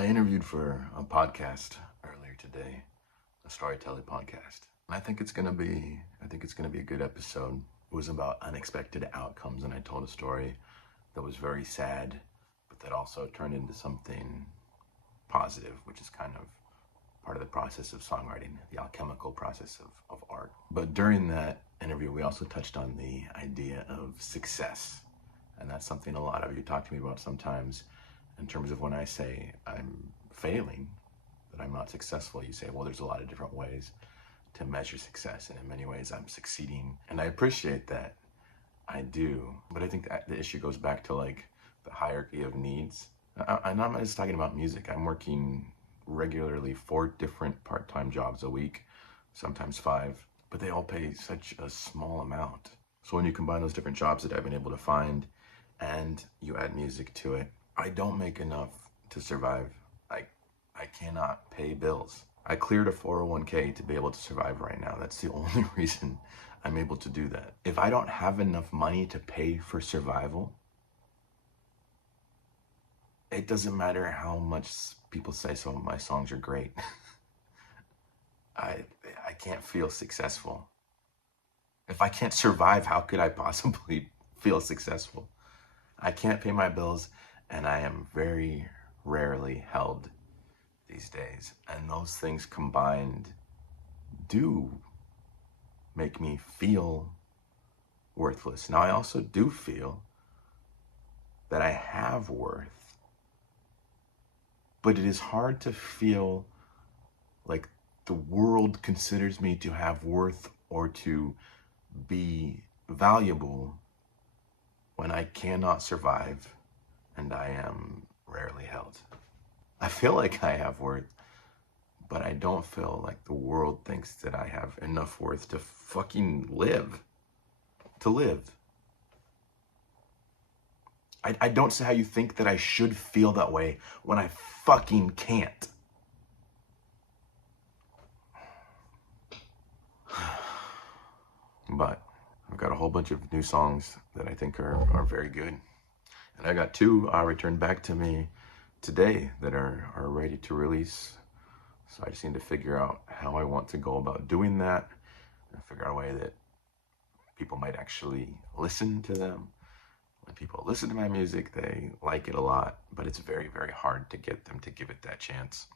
I interviewed for a podcast earlier today, a storytelling podcast. And I think it's gonna be a good episode. It was about unexpected outcomes, and I told a story that was very sad, but that also turned into something positive, which is kind of part of the process of songwriting, the alchemical process of art. But during that interview, we also touched on the idea of success. And that's something a lot of you talk to me about sometimes in terms of when I say I'm failing, that I'm not successful. You say, well, there's a lot of different ways to measure success. And in many ways, I'm succeeding. And I appreciate that. I do. But I think that the issue goes back to like the hierarchy of needs. I'm not just talking about music. I'm working regularly 4 different part-time jobs a week, sometimes 5, but they all pay such a small amount. So when you combine those different jobs that I've been able to find and you add music to it, I don't make enough to survive. I cannot pay bills. I cleared a 401k to be able to survive right now. That's the only reason I'm able to do that. If I don't have enough money to pay for survival, it doesn't matter how much people say some of my songs are great. I can't feel successful. If I can't survive, how could I possibly feel successful? I can't pay my bills, and I am very rarely held these days. And those things combined do make me feel worthless. Now, I also do feel that I have worth, but it is hard to feel like the world considers me to have worth or to be valuable when I cannot survive and I am rarely held. I feel like I have worth, but I don't feel like the world thinks that I have enough worth to fucking live. To live. I don't see how you think that I should feel that way when I fucking can't. But I've got a whole bunch of new songs that I think are very good. And I got 2 returned back to me today that are ready to release. So I just need to figure out how I want to go about doing that and figure out a way that people might actually listen to them. When people listen to my music, they like it a lot, but it's very, very hard to get them to give it that chance.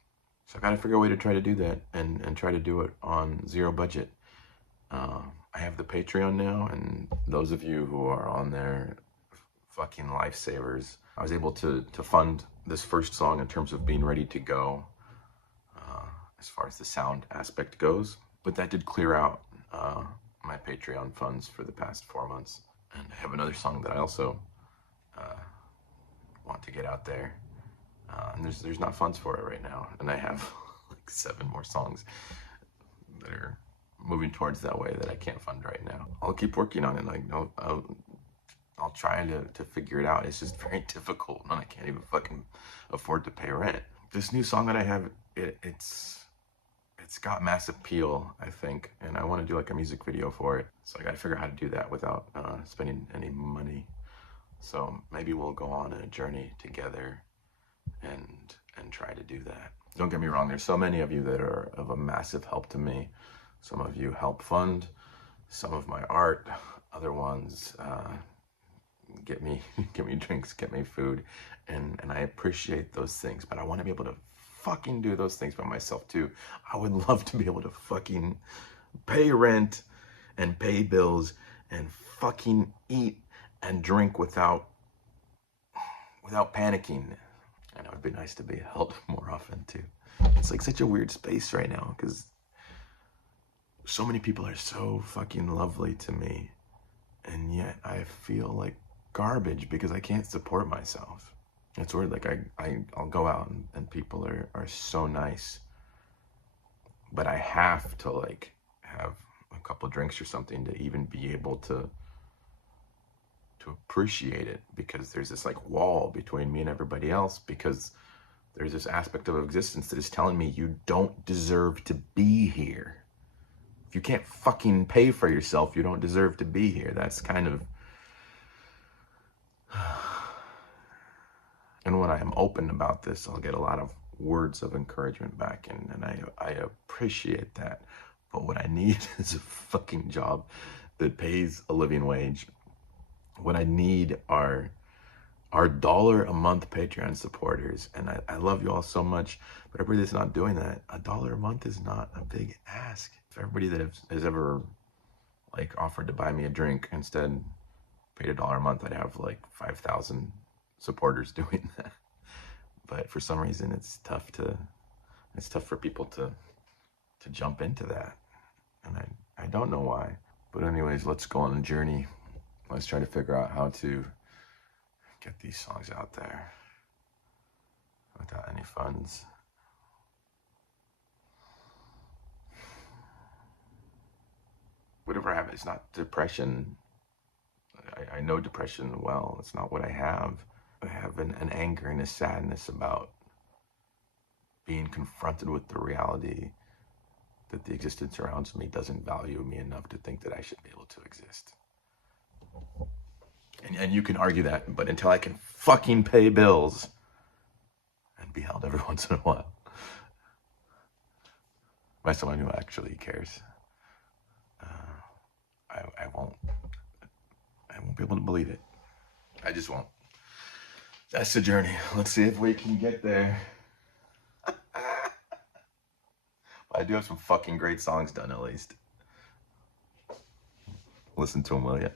So I gotta figure a way to try to do that and try to do it on 0 budget. I have the Patreon now, and those of you who are on there, fucking lifesavers. I was able to fund this first song in terms of being ready to go, as far as the sound aspect goes. But that did clear out my Patreon funds for the past 4 months. And I have another song that I also want to get out there. And there's not funds for it right now. And I have like 7 more songs that are moving towards that way that I can't fund right now. I'll keep working on it. Like, I'll try to figure it out. It's just very difficult, and I can't even fucking afford to pay rent. This new song that I have, it's got mass appeal, I think, and I want to do like a music video for it. So I got to figure out how to do that without spending any money. So maybe we'll go on a journey together and try to do that. Don't get me wrong, there's so many of you that are of a massive help to me. Some of you help fund some of my art. Other ones get me drinks, get me food, and I appreciate those things. But I want to be able to fucking do those things by myself too. I would love to be able to fucking pay rent and pay bills and fucking eat and drink without panicking. I know it'd be nice to be held more often too. It's like such a weird space right now because so many people are so fucking lovely to me, and yet I feel like garbage because I can't support myself. It's weird. Like I'll go out and people are so nice, but I have to like have a couple drinks or something to even be able to appreciate it, because there's this like wall between me and everybody else, because there's this aspect of existence that is telling me you don't deserve to be here. If you can't fucking pay for yourself, you don't deserve to be here. That's kind of... And when I am open about this, I'll get a lot of words of encouragement back, and I appreciate that. But what I need is a fucking job that pays a living wage. What I need are our $1 a month Patreon supporters. And I love you all so much, but everybody that's not doing that, $1 a month is not a big ask. If everybody that has ever like offered to buy me a drink instead paid $1 a month, I'd have like 5,000 supporters doing that. But for some reason it's tough for people to jump into that. And I don't know why. But anyways, let's go on a journey. Let's try to figure out how to get these songs out there without any funds. Whatever happens, it's not depression. I know depression well. It's not what I have. I have an anger and a sadness about being confronted with the reality that the existence around me doesn't value me enough to think that I should be able to exist. And you can argue that, but until I can fucking pay bills and be held every once in a while by someone who actually cares, I won't be able to believe it. I just won't. That's the journey. Let's see if we can get there. I do have some fucking great songs done, at least. Listen to them, will ya?